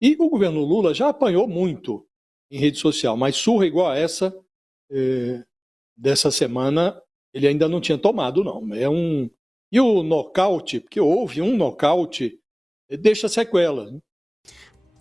E o governo Lula já apanhou muito em rede social, mas surra igual a essa dessa semana ele ainda não tinha tomado, não. E o nocaute, porque houve um nocaute, deixa sequela, né?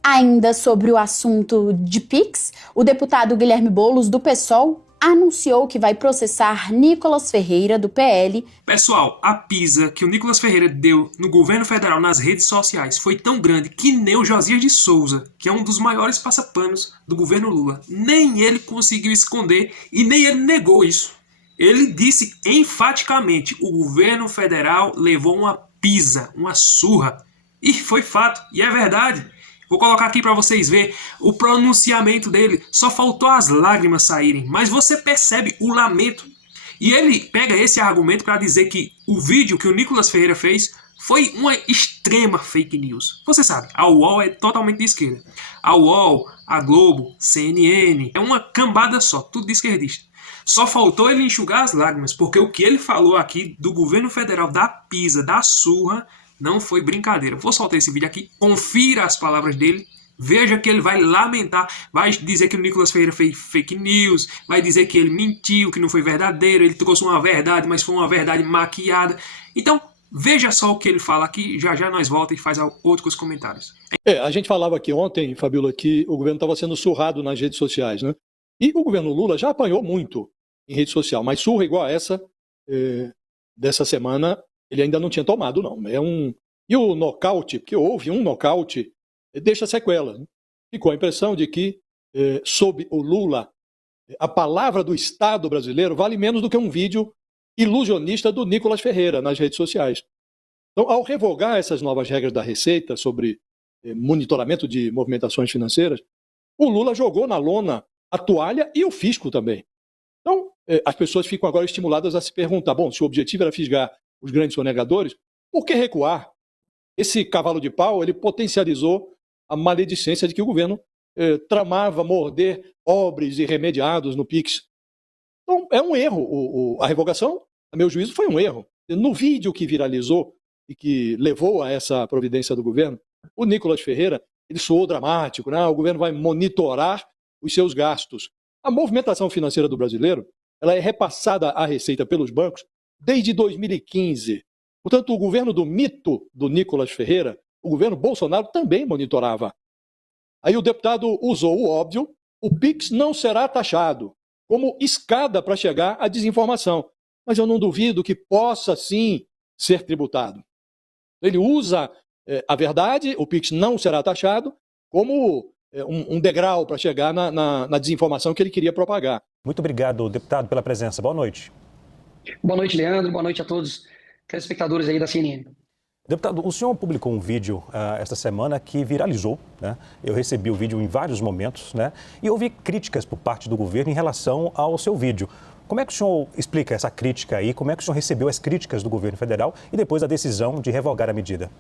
Ainda sobre o assunto de Pix, o deputado Guilherme Boulos, do PSOL, anunciou que vai processar Nicolas Ferreira, do PL. Pessoal, a pisa que o Nicolas Ferreira deu no governo federal nas redes sociais foi tão grande que nem o Josias de Souza, que é um dos maiores passapanos do governo Lula, nem ele conseguiu esconder e nem ele negou isso. Ele disse enfaticamente: o governo federal levou uma pisa, uma surra. E foi fato, e é verdade. Vou colocar aqui para vocês verem o pronunciamento dele. Só faltou as lágrimas saírem, mas você percebe o lamento. E ele pega esse argumento para dizer que o vídeo que o Nicolas Ferreira fez foi uma extrema fake news. Você sabe, a UOL é totalmente de esquerda. A UOL, a Globo, CNN, é uma cambada só, tudo de esquerdista. Só faltou ele enxugar as lágrimas, porque o que ele falou aqui do governo federal, da pisa, da surra, não foi brincadeira. Vou soltar esse vídeo aqui, confira as palavras dele, veja que ele vai lamentar, vai dizer que o Nicolas Ferreira fez fake news, vai dizer que ele mentiu, que não foi verdadeiro, ele trouxe uma verdade, mas foi uma verdade maquiada. Então, veja só o que ele fala aqui, já já nós voltamos e faz outros comentários. A gente falava aqui ontem, Fabíola, que o governo estava sendo surrado nas redes sociais, né? E o governo Lula já apanhou muito em rede social, mas surra igual a essa dessa semana ele ainda não tinha tomado, não. E o nocaute, porque houve um nocaute, deixa sequela, né? Ficou a impressão de que, sob o Lula, a palavra do Estado brasileiro vale menos do que um vídeo ilusionista do Nicolas Ferreira nas redes sociais. Então, ao revogar essas novas regras da Receita sobre monitoramento de movimentações financeiras, o Lula jogou na lona a toalha e o fisco também. Então, as pessoas ficam agora estimuladas a se perguntar, bom, se o objetivo era fisgar os grandes sonegadores, por que recuar? Esse cavalo de pau, ele potencializou a maledicência de que o governo tramava morder pobres e remediados no PIX. Então, é um erro. A revogação, a meu juízo, foi um erro. No vídeo que viralizou e que levou a essa providência do governo, o Nicolas Ferreira, ele soou dramático, né? O governo vai monitorar os seus gastos. A movimentação financeira do brasileiro, ela é repassada à Receita pelos bancos desde 2015. Portanto, o governo do mito do Nicolas Ferreira, o governo Bolsonaro também monitorava. Aí o deputado usou o óbvio: o PIX não será taxado, como escada para chegar à desinformação. Mas eu não duvido que possa sim ser tributado. Ele usa a verdade: o PIX não será taxado, como um degrau para chegar na desinformação que ele queria propagar. Muito obrigado, deputado, pela presença. Boa noite. Boa noite, Leandro. Boa noite a todos os telespectadores aí da CNN. Deputado, o senhor publicou um vídeo esta semana que viralizou, né? Eu recebi o vídeo em vários momentos, né? E houve críticas por parte do governo em relação ao seu vídeo. Como é que o senhor explica essa crítica aí? Como é que o senhor recebeu as críticas do governo federal e depois a decisão de revogar a medida?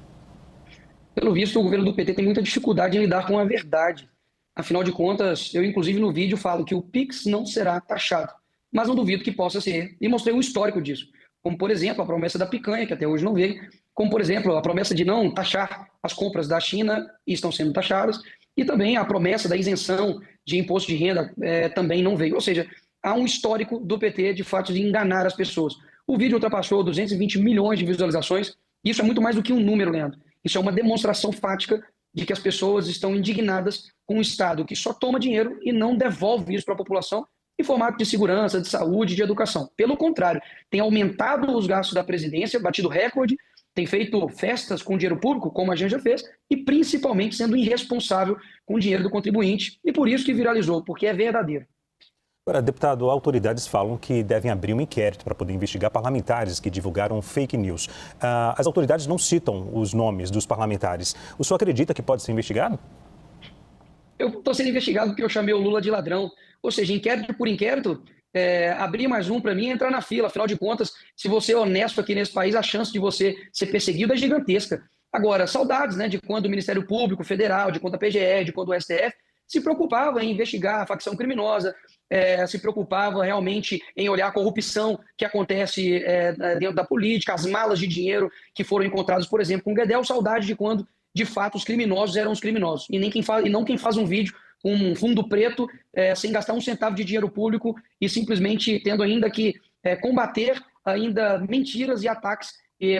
Pelo visto, o governo do PT tem muita dificuldade em lidar com a verdade. Afinal de contas, eu inclusive no vídeo falo que o PIX não será taxado, mas não duvido que possa ser, e mostrei um histórico disso, como por exemplo a promessa da picanha, que até hoje não veio, como por exemplo a promessa de não taxar as compras da China, e estão sendo taxadas, e também a promessa da isenção de imposto de renda também não veio. Ou seja, há um histórico do PT de fato de enganar as pessoas. O vídeo ultrapassou 220 milhões de visualizações, e isso é muito mais do que um número, Leandro. Isso é uma demonstração fática de que as pessoas estão indignadas com um Estado que só toma dinheiro e não devolve isso para a população em formato de segurança, de saúde, de educação. Pelo contrário, tem aumentado os gastos da presidência, batido recorde, tem feito festas com dinheiro público, como a gente já fez, e principalmente sendo irresponsável com o dinheiro do contribuinte. E por isso que viralizou, porque é verdadeiro. Agora, deputado, autoridades falam que devem abrir um inquérito para poder investigar parlamentares que divulgaram fake news. As autoridades não citam os nomes dos parlamentares. O senhor acredita que pode ser investigado? Eu estou sendo investigado porque eu chamei o Lula de ladrão. Ou seja, inquérito por inquérito, abrir mais um para mim é entrar na fila. Afinal de contas, se você é honesto aqui nesse país, a chance de você ser perseguido é gigantesca. Agora, saudades, né, de quando o Ministério Público Federal, de quando a PGE, de quando o STF se preocupava em investigar a facção criminosa, se preocupava realmente em olhar a corrupção que acontece dentro da política, as malas de dinheiro que foram encontradas, por exemplo, com o Guedel. Saudade de quando de fato, os criminosos eram os criminosos, e não quem faz um vídeo com um fundo preto, sem gastar um centavo de dinheiro público e simplesmente tendo ainda que combater ainda mentiras e ataques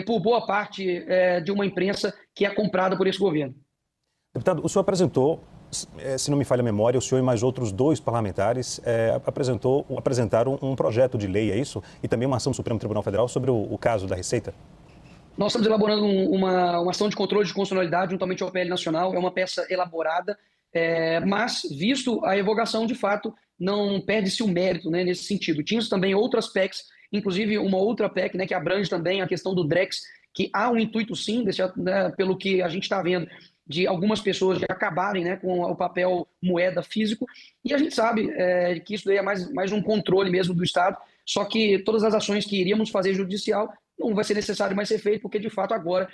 por boa parte de uma imprensa que é comprada por esse governo. Deputado, o senhor apresentou, se não me falha a memória, o senhor e mais outros 2 parlamentares apresentaram um projeto de lei, é isso? E também uma ação do Supremo Tribunal Federal sobre o caso da Receita? Nós estamos elaborando uma ação de controle de constitucionalidade juntamente ao PL Nacional, é uma peça elaborada, mas, visto a revogação, de fato, não perde-se o mérito, né, nesse sentido. Tínhamos também outras PECs, inclusive uma outra PEC, né, que abrange também a questão do Drex, que há um intuito, sim, pelo que a gente está vendo, de algumas pessoas já acabarem, né, com o papel moeda físico, e a gente sabe que isso daí é mais um controle mesmo do Estado, só que todas as ações que iríamos fazer judicial não vai ser necessário mais ser feito, porque de fato agora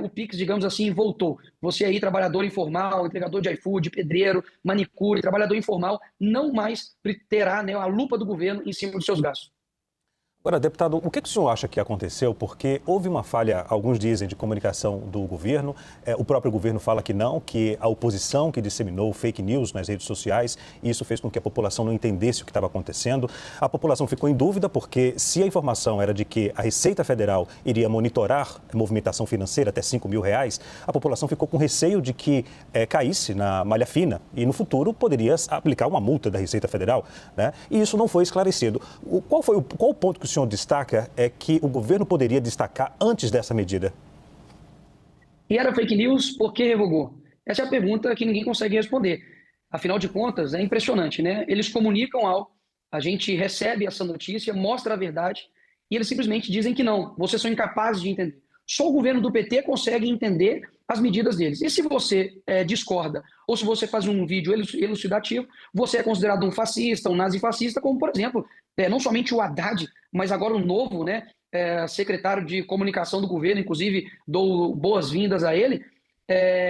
o Pix, digamos assim, voltou. Você aí, trabalhador informal, entregador de iFood, pedreiro, manicure, trabalhador informal, não mais terá, né, a lupa do governo em cima dos seus gastos. Agora, deputado, o que o senhor acha que aconteceu? Porque houve uma falha, alguns dizem, de comunicação do governo. O próprio governo fala que não, que a oposição que disseminou fake news nas redes sociais, e isso fez com que a população não entendesse o que estava acontecendo. A população ficou em dúvida porque se a informação era de que a Receita Federal iria monitorar a movimentação financeira até R$5.000, a população ficou com receio de que caísse na malha fina e no futuro poderia aplicar uma multa da Receita Federal, né? E isso não foi esclarecido. Qual o ponto que o senhor destaca que o governo poderia destacar antes dessa medida? E era fake news, por que revogou? Essa é a pergunta que ninguém consegue responder. Afinal de contas, é impressionante, né? Eles comunicam algo, a gente recebe essa notícia, mostra a verdade, e eles simplesmente dizem que não, vocês são incapazes de entender. Só o governo do PT consegue entender as medidas deles. E se você discorda, ou se você faz um vídeo elucidativo, você é considerado um fascista, um nazifascista, como, por exemplo, não somente o Haddad, mas agora o novo, né, secretário de comunicação do governo, inclusive dou boas-vindas a ele,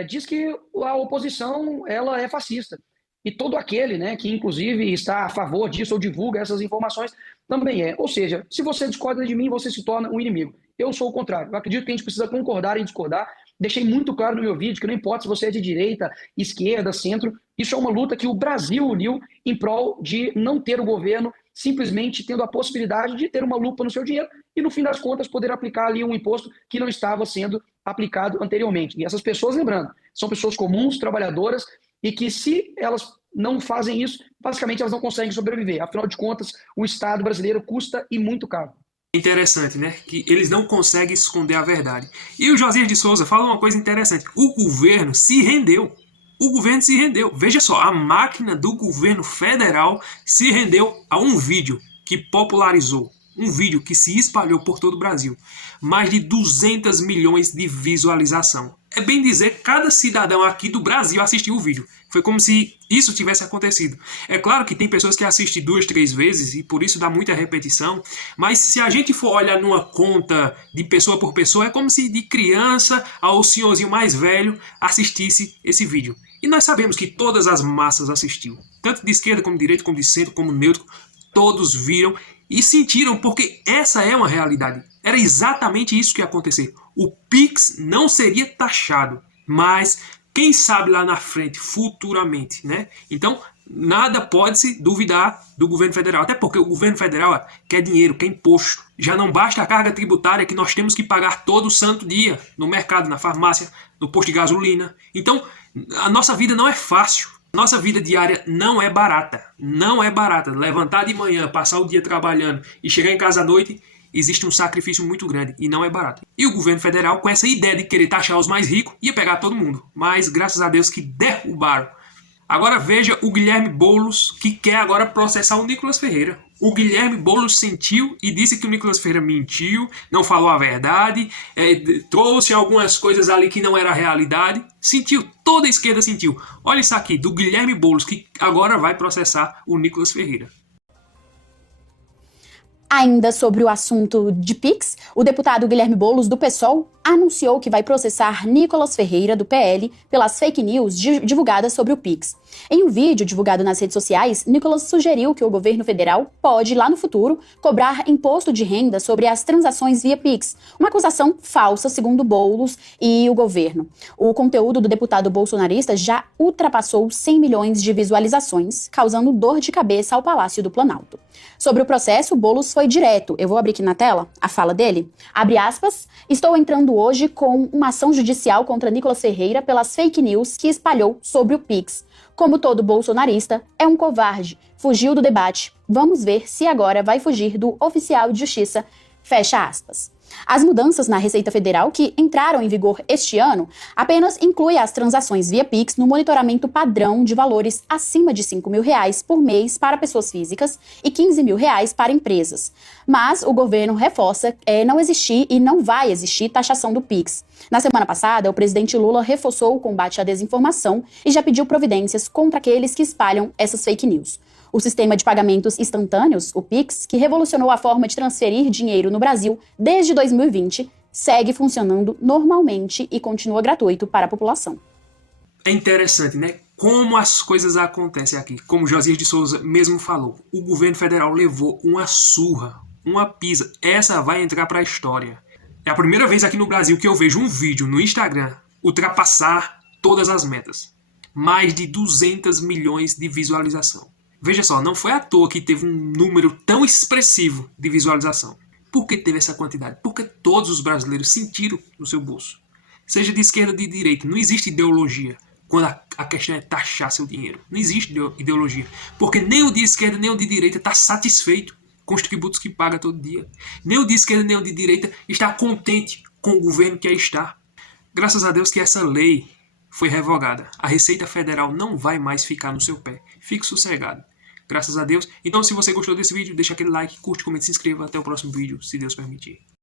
diz que a oposição ela é fascista. E todo aquele, né, que inclusive está a favor disso ou divulga essas informações também é. Ou seja, se você discorda de mim, você se torna um inimigo. Eu sou o contrário. Eu acredito que a gente precisa concordar e discordar. Deixei muito claro no meu vídeo que não importa se você é de direita, esquerda, centro, isso é uma luta que o Brasil uniu em prol de não ter o governo simplesmente tendo a possibilidade de ter uma lupa no seu dinheiro e, no fim das contas, poder aplicar ali um imposto que não estava sendo aplicado anteriormente. E essas pessoas, lembrando, são pessoas comuns, trabalhadoras, e que se elas não fazem isso, basicamente elas não conseguem sobreviver. Afinal de contas, o Estado brasileiro custa e muito caro. Interessante, né? Que eles não conseguem esconder a verdade. E o Josias de Souza fala uma coisa interessante. O governo se rendeu. O governo se rendeu. Veja só, a máquina do governo federal se rendeu a um vídeo que popularizou. Um vídeo que se espalhou por todo o Brasil. Mais de 200 milhões de visualização. É bem dizer, cada cidadão aqui do Brasil assistiu o vídeo. Foi como se isso tivesse acontecido. É claro que tem pessoas que assistem 2, 3 vezes e por isso dá muita repetição, mas se a gente for olhar numa conta de pessoa por pessoa, é como se de criança ao senhorzinho mais velho assistisse esse vídeo. E nós sabemos que todas as massas assistiu. Tanto de esquerda como de direita, como de centro, como neutro, todos viram e sentiram, porque essa é uma realidade. Era exatamente isso que ia acontecer. O Pix não seria taxado, mas quem sabe lá na frente, futuramente, né? Então, nada pode se duvidar do governo federal, até porque o governo federal quer dinheiro, quer imposto. Já não basta a carga tributária que nós temos que pagar todo santo dia no mercado, na farmácia, no posto de gasolina. Então, a nossa vida não é fácil. Nossa vida diária não é barata. Não é barata. Levantar de manhã, passar o dia trabalhando e chegar em casa à noite, existe um sacrifício muito grande e não é barato. E o governo federal, com essa ideia de querer taxar os mais ricos, ia pegar todo mundo. Mas, graças a Deus, que derrubaram. Agora veja o Guilherme Boulos, que quer agora processar o Nicolas Ferreira. O Guilherme Boulos sentiu e disse que o Nicolas Ferreira mentiu, não falou a verdade, trouxe algumas coisas ali que não era a realidade. Sentiu, toda a esquerda sentiu. Olha isso aqui, do Guilherme Boulos, que agora vai processar o Nicolas Ferreira. Ainda sobre o assunto de Pix, o deputado Guilherme Boulos, do PSOL, anunciou que vai processar Nicolas Ferreira, do PL, pelas fake news divulgadas sobre o Pix. Em um vídeo divulgado nas redes sociais, Nicolas sugeriu que o governo federal pode, lá no futuro, cobrar imposto de renda sobre as transações via Pix, uma acusação falsa, segundo Boulos e o governo. O conteúdo do deputado bolsonarista já ultrapassou 100 milhões de visualizações, causando dor de cabeça ao Palácio do Planalto. Sobre o processo, Boulos foi direto. Eu vou abrir aqui na tela a fala dele. Abre aspas. Estou entrando hoje com uma ação judicial contra Nicolas Ferreira pelas fake news que espalhou sobre o Pix. Como todo bolsonarista, é um covarde. Fugiu do debate. Vamos ver se agora vai fugir do oficial de justiça. Fecha aspas. As mudanças na Receita Federal, que entraram em vigor este ano, apenas incluem as transações via Pix no monitoramento padrão de valores acima de R$ 5.000 por mês para pessoas físicas e R$ 15.000 para empresas. Mas o governo reforça não existir e não vai existir taxação do Pix. Na semana passada, o presidente Lula reforçou o combate à desinformação e já pediu providências contra aqueles que espalham essas fake news. O sistema de pagamentos instantâneos, o Pix, que revolucionou a forma de transferir dinheiro no Brasil desde 2020, segue funcionando normalmente e continua gratuito para a população. É interessante, né? Como as coisas acontecem aqui. Como Josias de Souza mesmo falou, o governo federal levou uma surra, uma pisa. Essa vai entrar para a história. É a primeira vez aqui no Brasil que eu vejo um vídeo no Instagram ultrapassar todas as metas. Mais de 200 milhões de visualização. Veja só, não foi à toa que teve um número tão expressivo de visualização. Por que teve essa quantidade? Porque todos os brasileiros sentiram no seu bolso. Seja de esquerda ou de direita, não existe ideologia quando a questão é taxar seu dinheiro. Não existe ideologia. Porque nem o de esquerda nem o de direita está satisfeito com os tributos que paga todo dia. Nem o de esquerda nem o de direita está contente com o governo que aí está. Graças a Deus que essa lei foi revogada. A Receita Federal não vai mais ficar no seu pé. Fique sossegado. Graças a Deus. Então, se você gostou desse vídeo, deixa aquele like, curte, comente, se inscreva. Até o próximo vídeo, se Deus permitir.